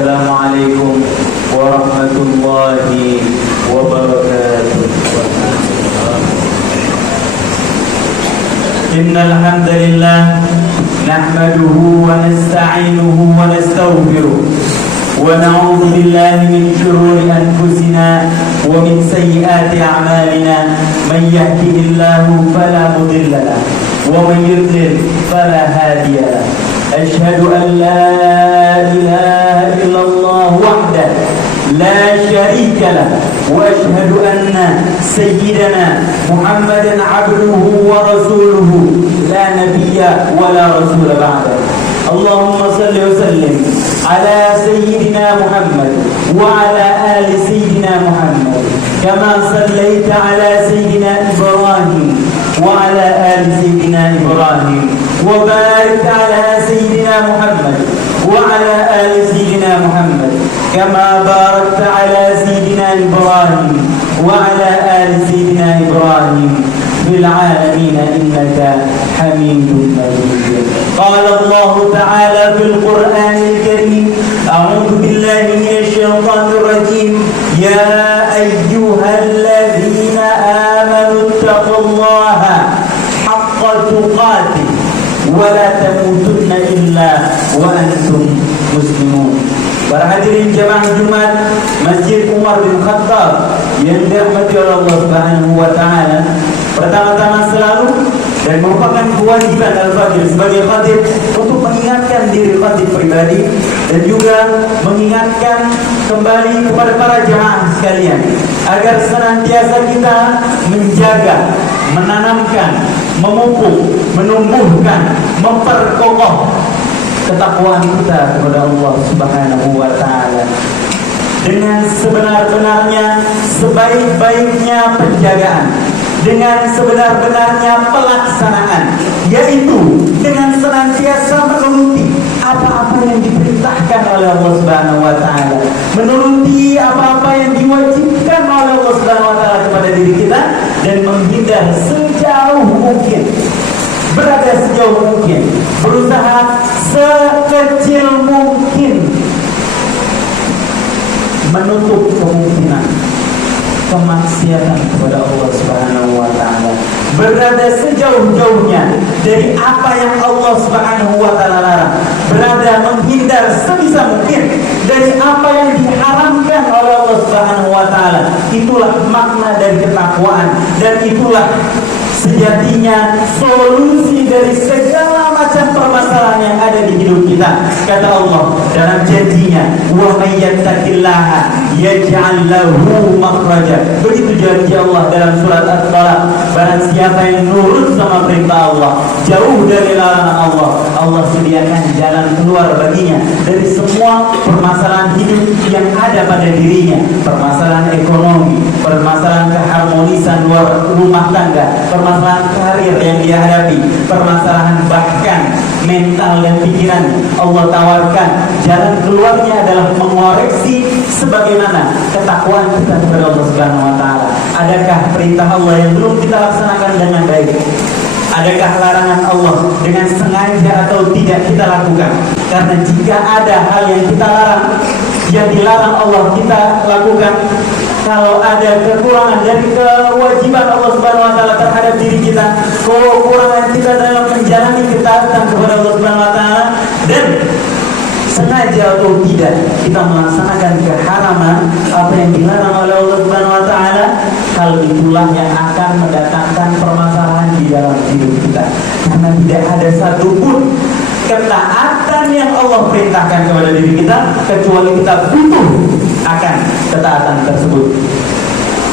Assalamualaikum warahmatullahi wabarakatuh. Innal hamdalillah nahmaduhu wa nasta'inuhu wa nastaghfiruh wa na'udzu billahi min shururi anfusina wa min sayyiati a'malina man yahdihillahu fala mudilla lahu wa man yudlil fala hadiya lahu. Asyhadu an la ilaha illallah wahdahu la syarika lahu wa asyhadu anna sayyidana Muhammadan abduhu wa rasuluhu la nabiyya wa la rasula ba'dahu. Allahumma salli wa sallim ala sayyidina Muhammad wa ala ali sayyidina Muhammad kama sallaita ala sayyidina Ibrahim wa ala ali sayyidina Ibrahim wa barik ala sayyidina Muhammad wa ala ali sayyidina Muhammad kama barakta ala sayyidina Ibrahim wa ala ali sayyidina Ibrahim fil alamin innaka Hamidum Majid. Qala Allah Ta'ala fil Qur'anil Karim, a'udzu billahi minasy syaithanir rajim, ya ayyuhalladzina amanu taqullaha haqqa tuqatih wa la tamutunna illa wa antum muslimun. Para hadirin jamaah Jumat Masjid Umar bin Khattab yang dirahmati oleh Allah Subhanahu wa taala, pertama-tama selalu dan merupakan kewajiban Al-Fajr sebagai khatib untuk mengingatkan diri khatib pribadi dan juga mengingatkan kembali kepada para jamaah sekalian agar senantiasa kita menjaga, menanamkan, memupuk, menumbuhkan, memperkokoh ketakwaan kita kepada Allah Subhanahu wa taala dengan sebenar-benarnya, sebaik-baiknya penjagaan, dengan sebenar-benarnya pelaksanaan, yaitu dengan senantiasa menuruti apa-apa yang diperintahkan oleh Allah Subhanahu wa taala, menuruti apa-apa yang diwajibkan oleh Allah Subhanahu wa taala kepada diri kita, dan menghindar sejauh mungkin, berada sejauh mungkin, berusaha sekecil mungkin menutup kemungkinan kemaksiatan kepada Allah Subhanahu wa taala, berada sejauh-jauhnya dari apa yang Allah Subhanahu wa taala larang, berada menghindar sebisa mungkin dari apa yang diharamkan oleh Allah Subhanahu wa taala. Itulah makna dari ketakwaan, dan itulah sejatinya solusi dari segala macam permasalahan yang ada di hidup kita. Kata Allah dalam janjinya, wa may yattaqillaha yaj'al lahu makhraja. Begitu janji Allah dalam surat At-Talaq, barang siapa yang nurut sama perintah Allah, jauh dari larangan Allah, Allah sediakan jalan keluar baginya dari semua permasalahan hidup yang ada pada dirinya, permasalahan ekonomi, permasalahan keharmonisan rumah tangga, permasalahan karir yang dia hadapi, permasalahan bahkan mental dan pikiran. Allah tawarkan jalan keluarnya adalah mengoreksi sebagaimana ketakwaan kita kepada Allah Subhanahu wa taala. Adakah perintah Allah yang belum kita laksanakan dengan baik? Adakah larangan Allah dengan sengaja atau tidak kita lakukan? Karena jika ada hal yang kita larang, yang dilarang Allah kita lakukan, kalau ada kekurangan dari kewajiban Allah Subhanahu wa taala terhadap diri kita, kekurangan kita dalam menjalani ketaatan kepada Allah Subhanahu wa taala, dan sengaja atau tidak kita melaksanakan keharaman apa yang dilarang oleh Allah Subhanahu wa taala, hal itulah yang akan mendatangkan permasalahan di dalam hidup kita. Karena tidak ada satupun ketaatan yang Allah perintahkan kepada diri kita kecuali kita butuh akan ketaatan tersebut,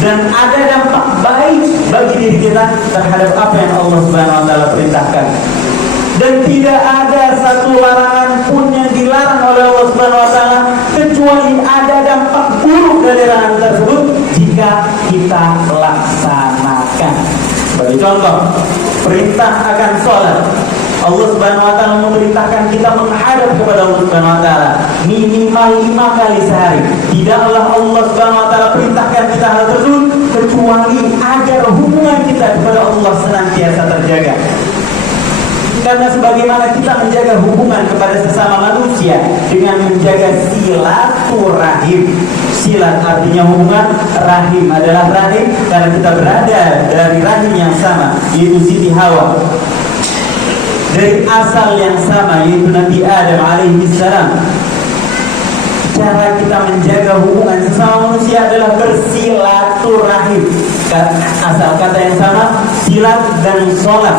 dan ada dampak baik bagi diri kita terhadap apa yang Allah Subhanahu wa taala perintahkan. Dan tidak ada satu larangan pun yang dilarang oleh Allah Subhanahu wa taala kecuali ada dampak buruk dari larangan tersebut jika kita laksanakan. Sebagai contoh, perintah akan sholat, Allah Subhanahu wa taala memerintahkan kita menghadap kepada Allah Subhanahu wa taala minimal 5 kali sehari. Tidaklah Allah Subhanahu wa taala perintahkan kita hal tersebut kecuali agar hubungan kita kepada Allah senantiasa terjaga. Karena sebagaimana kita menjaga hubungan kepada sesama manusia dengan menjaga silaturahim. Silat artinya hubungan, rahim adalah rahim karena kita berada dari rahim yang sama, yaitu Siti Hawa, dari asal yang sama, yaitu Nabi Adam alaihi salam. Cara kita menjaga hubungan sesama manusia adalah bersilaturahim. Asal kata yang sama, silat dan sholat.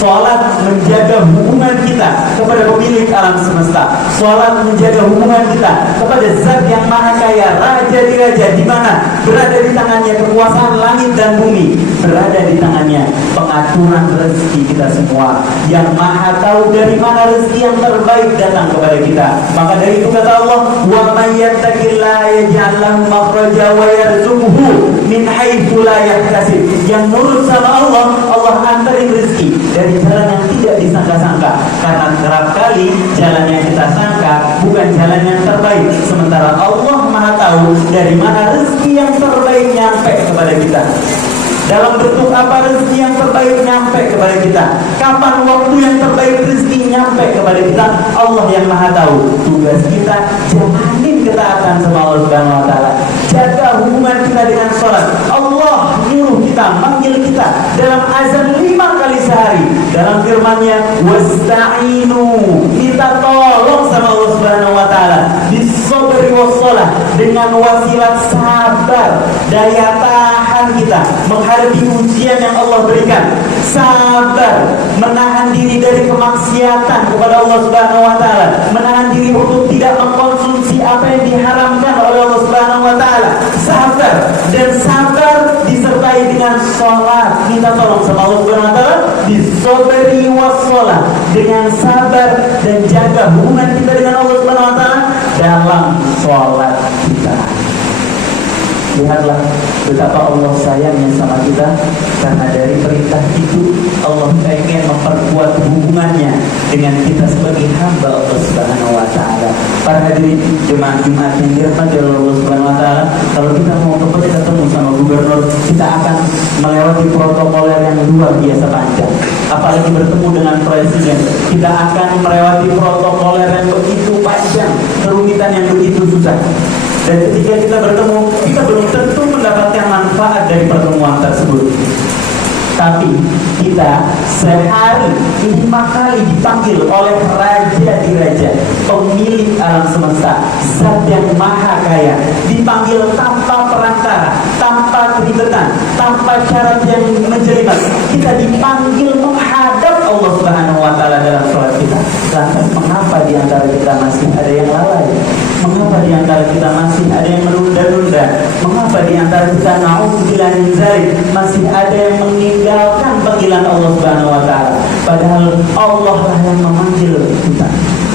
Sholat menjaga hubungan kita kepada pemilik alam semesta. Sholat menjaga hubungan kita kepada Zat yang Maha Kaya, Raja di Raja, di mana berada di tangannya kekuasaan langit dan bumi, berada di tangannya pengaturan rezeki kita semua. Yang Maha tahu dari mana rezeki yang terbaik datang kepada kita. Maka dari itu kata Allah, wa may yattaqillaha yaj'al lahu makhraja wa yarzuqhu min haitsu la yahtasib. Yang nurut sama Allah, Allah antarin rezeki dari jalan yang tidak disangka-sangka. Karena kerap kali jalan yang kita sangka bukan jalan yang terbaik, sementara Allah Maha tahu dari mana rezeki yang terbaik nyampe kepada kita. Dalam bentuk apa rezeki yang terbaik nyampe kepada kita, kapan waktu yang terbaik rezeki nyampe kepada kita, Allah yang Maha tahu. Tugas kita jalanin ketaatan sama Allah Subhanahu wa taala. Jaga hubungan kita dengan sholat. Allah nyuruh kita, manggil kita dalam azan 5 kali sehari. Dalam firman-Nya, wasta'inu, kita tolong sama Allah Subhanahu wa taala bis-sabri was-shalah, dengan wasilah sabar, daya tahan kita menghadapi ujian yang Allah berikan. Sabar menahan diri dari kemaksiatan kepada Allah Subhanahu wa taala, menahan diri untuk tidak mengkonsumsi apa yang diharamkan oleh Allah Subhanahu wa taala. Sabar, dan sabar disertai dengan sholat. Minta tolong sama Allah Subhanahu wa taala bis-sabri was-shalah, dengan sabar dan jaga hubungan kita dengan Allah Subhanahu wa taala dalam sholat kita. Lihatlah betapa Allah sayangnya sama kita, karena dari perintah itu Allah ingin memperkuat hubungannya dengan kita sebagai hamba Allah Subhanahu wa taala. Para hadirin jemaah Jumat yang dirahmati Allah Subhanahu wa taala, kalau kita mau ketemu sama gubernur, kita akan melewati protokoler yang luar biasa panjang. Apalagi bertemu dengan presiden, kita akan melewati protokoler yang begitu panjang, kerumitan yang begitu susah. Dan ketika kita bertemu, kita belum tentu mendapatkan manfaat dari pertemuan tersebut. Tapi kita sehari 5 kali dipanggil oleh Raja di Raja, pemilik alam semesta, Zat yang Maha Kaya, dipanggil tanpa perantara, tanpa keribetan, tanpa syarat yang menjelimet. Kita dipanggil menghadap Allah Subhanahu wa taala dalam sholat kita. Lantas mengapa di antara kita masih ada yang lalai? Mengapa di antara kita masih ada yang menunda-nunda? Mengapa di antara kita na'udzubillah min dzalik masih ada yang meninggalkan panggilan Allah Subhanahu wa taala? Padahal Allah lah yang memanggil kita.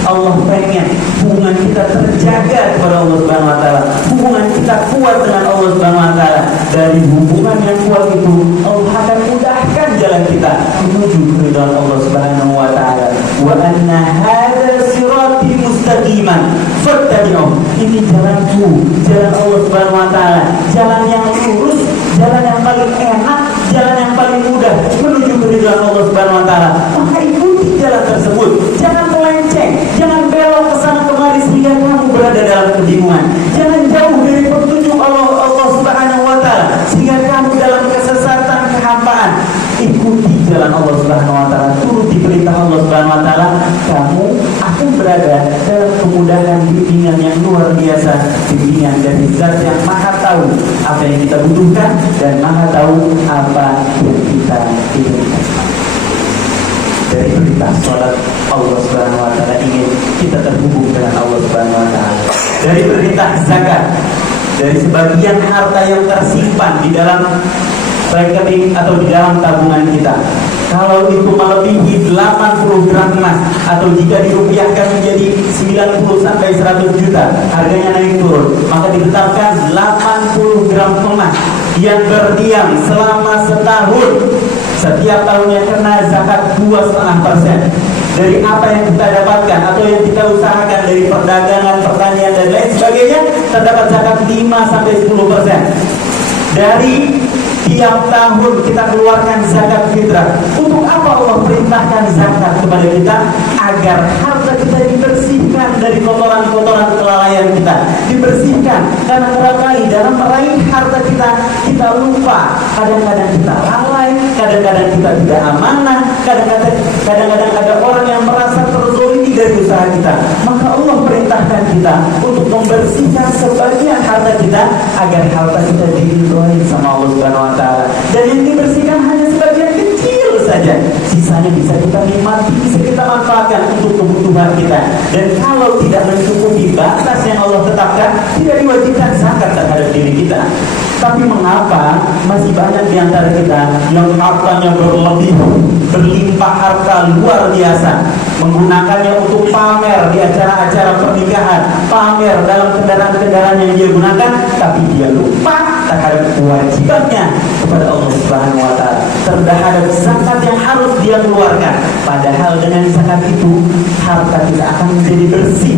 Allah pengen hubungan kita terjaga kepada Allah Subhanahu wa taala. Hubungan kita kuat dengan Allah Subhanahu wa taala. Dari hubungan yang kuat itu, Allah akan mudahkan jalan kita menuju keridhaan Allah Subhanahu wa taala. Wa anna hadza sirati mustaqiman fattabi'uh. Ini jalanku, jalan Allah Subhanahu wa taala, jalan yang lurus, jalan yang paling enak, jalan yang paling mudah menuju keridhaan Allah Subhanahu wa taala. Maka ikuti jalan tersebut. Jangan melenceng, jangan belok ke sana kemari sehingga kamu berada dalam kebingungan. Jangan jauh dari petunjuk Allah Subhanahu wa taala sehingga kamu dalam kesesatan, kehampaan. Ikuti jalan Allah Subhanahu wa taala, turuti perintah Allah Subhanahu wa taala, kamu akan berada dalam kemudahan bimbingan yang luar biasa, bimbingan dari Zat yang Maha tahu apa yang kita butuhkan dan Maha tahu apa yang kita inginkan. Dari perintah sholat, Allah Subhanahu wa taala ingin kita terhubung dengan Allah Subhanahu wa taala. Dari perintah zakat, dari sebagian harta yang tersimpan di dalam rekening atau di dalam tabungan kita, kalau itu melebihi 80 gram emas atau jika dirupiahkan menjadi 90 sampai 100 juta, harganya naik turun, maka ditetapkan 80 gram emas yang berdiam selama setahun. Setiap tahunnya kena zakat 2,5% dari apa yang kita dapatkan atau yang kita usahakan dari perdagangan, pertanian dan lain sebagainya, terdapat zakat 5 sampai 10%. Dari tiap tahun kita keluarkan zakat fitrah. Untuk apa Allah perintahkan zakat kepada kita? Agar harta kita dibersihkan dari kotoran-kotoran kelalaian kita, dibersihkan. Karena barangkali dalam meraih harta kita, kita lupa. Kadang-kadang kita lalai, kadang-kadang kita tidak amanah, kadang-kadang ada orang yang merasa terzolimi dari usaha kita. Maka Allah perintahkan kita untuk membersihkan sebagian harta kita agar harta kita diridhoi sama Allah Subhanahu wa taala. Dan yang dibersihkan hanya sebagian kecil saja. Sisanya bisa kita nikmati, bisa kita manfaatkan untuk kebutuhan kita. Dan kalau tidak mencukupi batas yang Allah tetapkan, tidak diwajibkan zakat terhadap diri kita. Tapi mengapa masih banyak di antara kita yang hartanya berlebih, berlimpah harta luar biasa, menggunakannya untuk pamer di acara-acara pernikahan, pamer dalam kendaraan-kendaraan yang dia gunakan, tapi dia lupa terhadap kewajibannya kepada Allah Subhanahu wa taala, terhadap zakat yang harus dia keluarkan. Padahal dengan zakat itu harta kita akan menjadi bersih.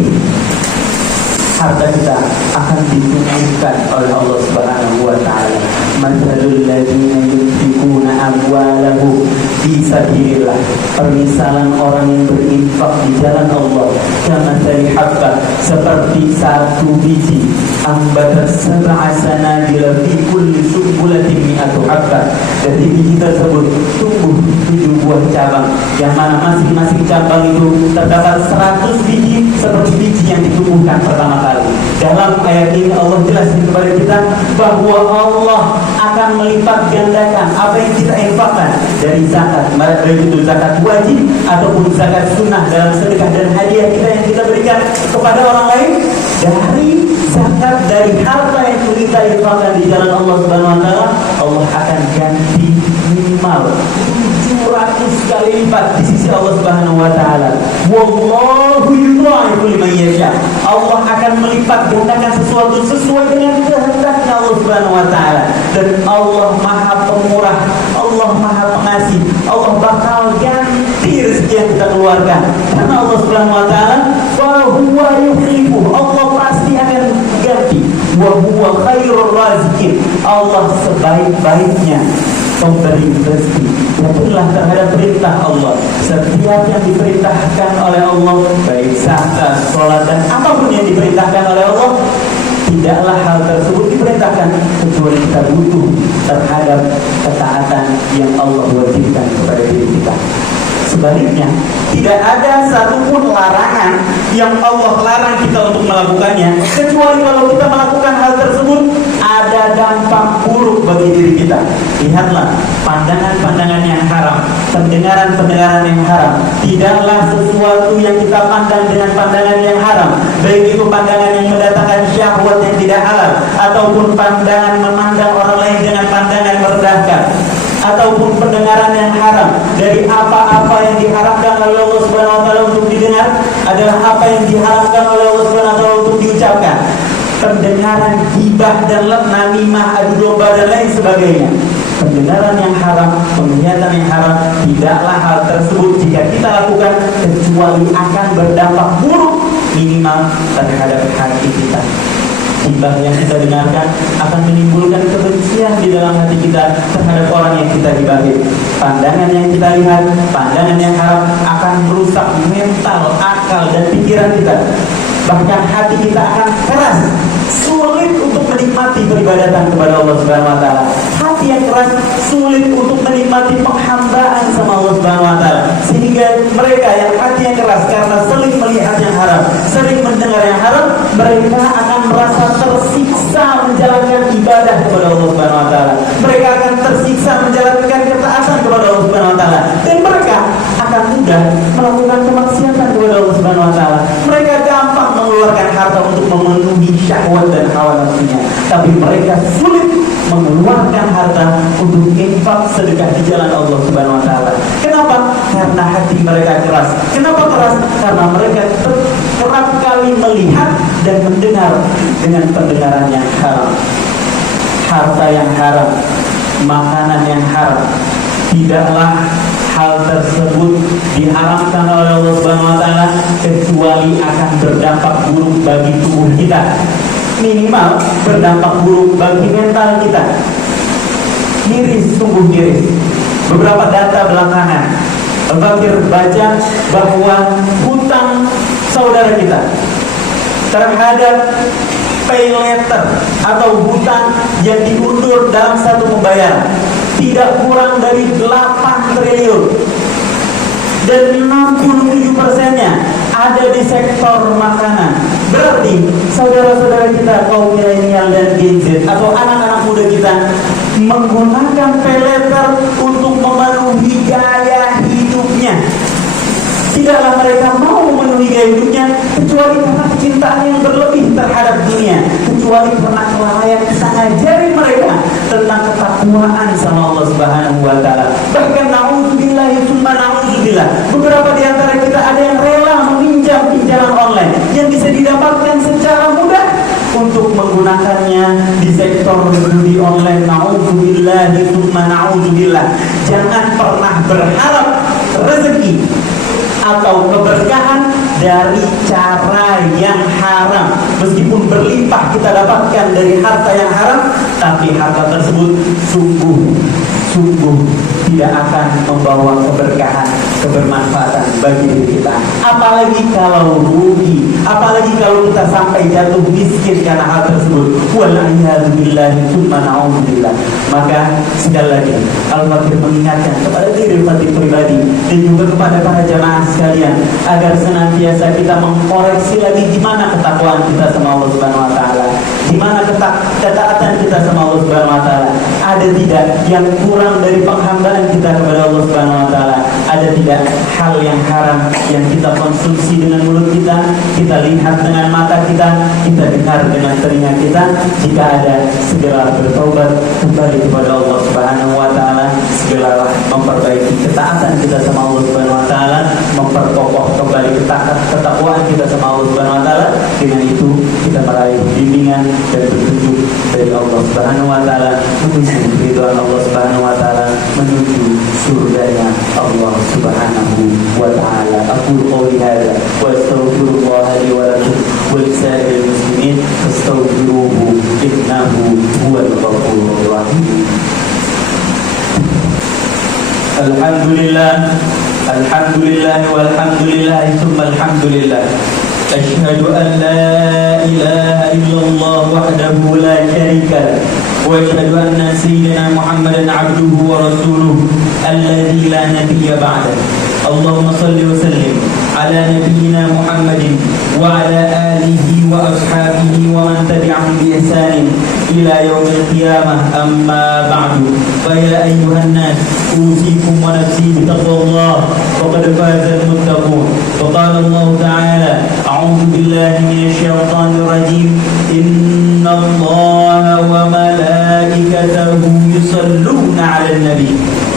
Harta kita akan ditunjukkan oleh Allah Subhanahu wa taala. Mathalul ladzina yunfiquna amwalahum fi sabilillah. Permisalan orang yang berinfak di jalan Allah, kamathali habba, seperti satu biji ambatat sab'a sanabila fi kulli sumbulatin mi'atu habba. Dari biji tersebut tumbuh 7 buah cabang, yang mana masing-masing cabang itu terdapat 100 biji seperti biji yang ditumbuhkan pertama kali. Dalam ayat ini Allah jelaskan kepada kita bahwa Allah akan melipat gandakan apa yang kita infakkan dari zakat, baik itu zakat wajib ataupun zakat sunnah dalam sedekah dan hadiah kita yang kita berikan kepada orang lain. Dari zakat, dari harta yang kita infakkan di jalan Allah Subhanahu wa taala, Allah akan ganti minimal 700 kali lipat di sisi Allah Subhanahu wa taala. Wallahu yudha'ifu liman yasha. Allah akan melipat gandakan sesuatu sesuai dengan kehendaknya Allah Subhanahu wa taala. Dan Allah Maha Pemurah, Allah Maha Pengasih. Allah bakal ganti rezeki yang kita keluarkan. Karena Allah Subhanahu wa taala wa huwa yuhibbu. Allah pasti akan ganti. Wa huwa khairur raziqin. Allah sebaik-baiknya pemberi rezeki. Patuhlah terhadap perintah Allah. Setiap yang diperintahkan oleh Allah, baik zakat, sholat, dan apapun yang diperintahkan oleh Allah, tidaklah hal tersebut diperintahkan kecuali kita butuh terhadap ketaatan yang Allah wajibkan kepada diri kita. Sebaliknya, tidak ada satupun larangan yang Allah larang kita untuk melakukannya, kecuali kalau kita melakukan hal tersebut ada dampak buruk bagi diri kita. Lihatlah pandangan-pandangan yang haram, pendengaran-pendengaran yang haram. Tidaklah sesuatu yang kita pandang dengan pandangan yang haram, baik itu pandangan yang mendatangkan syahwat yang tidak halal, ataupun pandangan memandang orang lain dengan pandangan merendahkan, ataupun pendengaran yang haram. Dari apa-apa yang diharamkan oleh Allah Subhanahu wa taala untuk didengar adalah apa yang diharamkan oleh Allah Subhanahu wa taala untuk diucapkan. Pendengaran gibah dan namimah, adu domba dan lain sebagainya. Pendengaran yang haram, penglihatan yang haram, tidaklah hal tersebut jika kita lakukan kecuali akan berdampak buruk minimal terhadap hati kita. Gibah yang kita dengarkan akan menimbulkan kebencian di dalam hati kita terhadap orang yang kita gibahi. Pandangan yang kita lihat, pandangan yang haram akan merusak mental, akal, dan pikiran kita. Bahkan hati kita akan keras, sulit untuk menikmati peribadatan kepada Allah Subhanahu wa taala. Hati yang keras sulit untuk menikmati penghambaan sama Allah Subhanahu wa taala. Sehingga mereka yang hati yang keras karena sering melihat yang haram, sering mendengar yang haram, mereka akan merasa tersiksa menjalankan ibadah kepada Allah Subhanahu wa taala. Mereka akan tersiksa menjalankan ketaatan kepada Allah Subhanahu wa taala. Dan mereka akan mudah melakukan kemaksiatan kepada Allah Subhanahu wa taala. Mereka gampang mengeluarkan harta untuk memenuhi syahwat dan hawa nafsunya, tapi mereka sulit mengeluarkan harta untuk infak sedekah di jalan Allah Subhanahu wa taala. Kenapa? Karena hati mereka keras. Kenapa keras? Karena mereka kerap kali melihat dan mendengar dengan pendengaran yang haram, harta yang haram, makanan yang haram. Tidaklah hal tersebut diharamkan oleh Allah Subhanahu wa taala kecuali akan berdampak buruk bagi tubuh kita. Minimal berdampak buruk bagi mental kita. Miris, sungguh miris. Beberapa data belakangan Al-Fakir baca bahwa hutang saudara kita terhadap pay letter atau hutang yang diundur dalam satu pembayaran tidak kurang dari 8 triliun dan 67%-nya ada di sektor makanan. Berarti saudara-saudara kita kaum milenial dan Gen Z atau anak-anak muda kita menggunakan pay letter untuk memenuhi gaya hidupnya. Tidaklah mereka mau memenuhi gaya hidupnya kecuali karena kecintaan yang berlebih terhadap dunia, kecuali karena kelalaian kesengajaan mereka tentang ketakwaan sama Allah Subhanahu wa taala. Bahkan naudzubillah tsumma naudzubillah, beberapa di antara kita ada yang rela meminjam pinjaman online yang bisa didapatkan secara mudah untuk menggunakannya di sektor judi online. Naudzubillah tsumma naudzubillah. Jangan pernah berharap rezeki atau keberkahan dari cara yang haram. Meskipun berlimpah kita dapatkan dari harta yang haram, tapi harta tersebut sungguh tidak akan membawa keberkahan, kebermanfaatan bagi diri kita. Apalagi kalau rugi, apalagi kalau kita sampai jatuh miskin karena hal tersebut. Wal'iyadzubillahi tsumma na'udzubillah. Maka sekali lagi Al-Fakir mengingatkan kepada diri Fatih pribadi dan juga kepada para jamaah sekalian agar senantiasa kita mengkoreksi lagi di mana ketakwaan kita sama Allah Subhanahu wa taala, di mana ketaatan kita sama Allah Subhanahu wa taala. Ada tidak yang kurang dari penghambaan kita kepada Allah Subhanahu wa taala? Ada tidak hal yang haram yang kita konsumsi dengan mulut kita lihat dengan mata kita dengar dengan telinga kita? Jika ada, segera bertobat kembali kepada Allah Subhanahu wa taala, segeralah memperbaiki ketaatan kita sama Allah Subhanahu wa taala, memperkokoh kembali ketakwaan kita sama Allah Subhanahu wa taala. Dengan itu kita meraih bimbingan dan petunjuk dari Allah Subhanahu wa taala, menuju ridwan Allah Subhanahu wa taala, menuju surganya Allah Subhanahu wa taala. Aqulu qouli hadza wa astaghfirullah li wa lakum wa lisa'iril muslimin fastaghfiruhu innahu huwal ghafurur rahim. Alhamdulillah walhamdulillah tsumma alhamdulillah. أشهد أن لا إله إلا الله وحده لا شريك له وأشهد أن سيدنا محمدا عبده ورسوله الذي لا نبي بعده. اللهم صل وسلم على نبينا محمد وعلى آله وأصحابه ومن تبعهم بإحسان إلى يوم القيامة. أما بعد، فيا أيها الناس أوصيكم ونفسي بتقوى الله وقد فاز المتقون. وقال الله تعالى: أعوذ بالله من الشيطان الرجيم. إن الله وملائكته يصلون على النبي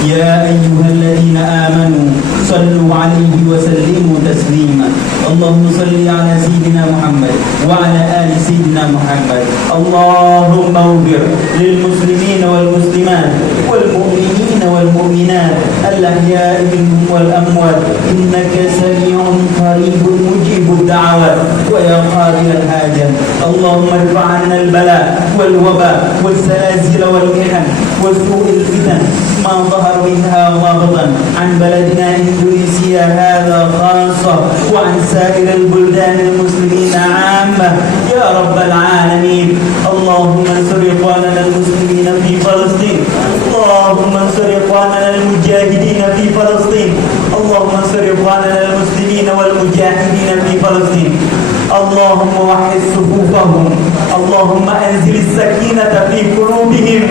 يا أيها الذين آمنوا صلوا عليه وسلموا تسليما. اللهم صل على سيدنا محمد وعلى آل سيدنا محمد. اللهم اغفر للمسلمين والمسلمات والمؤمنين والمؤمنات الأحياء منهم والأموات إنك سميع قريب مجيب الدعوات ويا قاضي الحاجات. اللهم ارفع عنا البلاء والوباء والزلازل والمحن وسوء الفتن ما ظهر منها وما بطن عن بلدنا إندونيسيا هذا خاصة وعن سائر البلدان المسلمين عامة يا رب العالمين. اللهم انصر إخواننا المسلمين في فلسطين. اللهم انصر إخواننا المجاهدين في فلسطين. اللهم انصر إخواننا المسلمين والمجاهدين في فلسطين. اللهم وحد صفوفهم. اللهم أنزل السكينة في قلوبهم.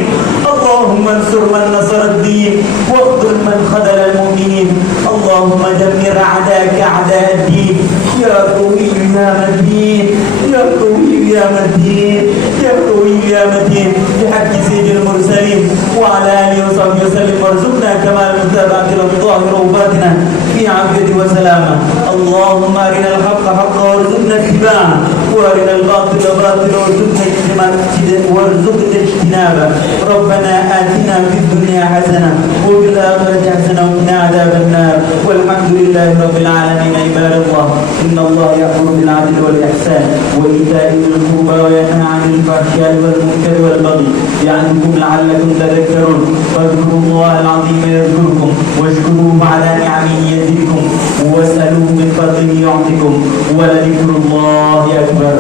اللهم انصر من نصر الدين واخذل من خذل المؤمنين. اللهم دمر أعداءك أعداء الدين يا قوي يا متين يا قوي يا متين يا قوي يا متين بحق سيد المرسلين وعلى آله وصحبه وسلم. وارزقنا كمال المتابعة له ظاهر وباطنا في عافية وسلامة. اللهم أرنا الحق حقا وارزقنا اتباعه وارنا الباطل باطلا وارزقنا اجتنابه. ربنا آتنا في الدنيا حسنة وفي الآخرة حسنة وقنا عذاب النار. والحمد لله رب العالمين. عباد الله، إن الله يأمر بالعدل والإحسان وإيتاء ذي القربى وينهى عن الفحشاء والمنكر والبغي يعظكم لعلكم تذكرون. فاذكروا الله العظيم يذكركم واشكروه على نعمه يزدكم واسألوه من فضله يعطكم ولذكر الله أكبر.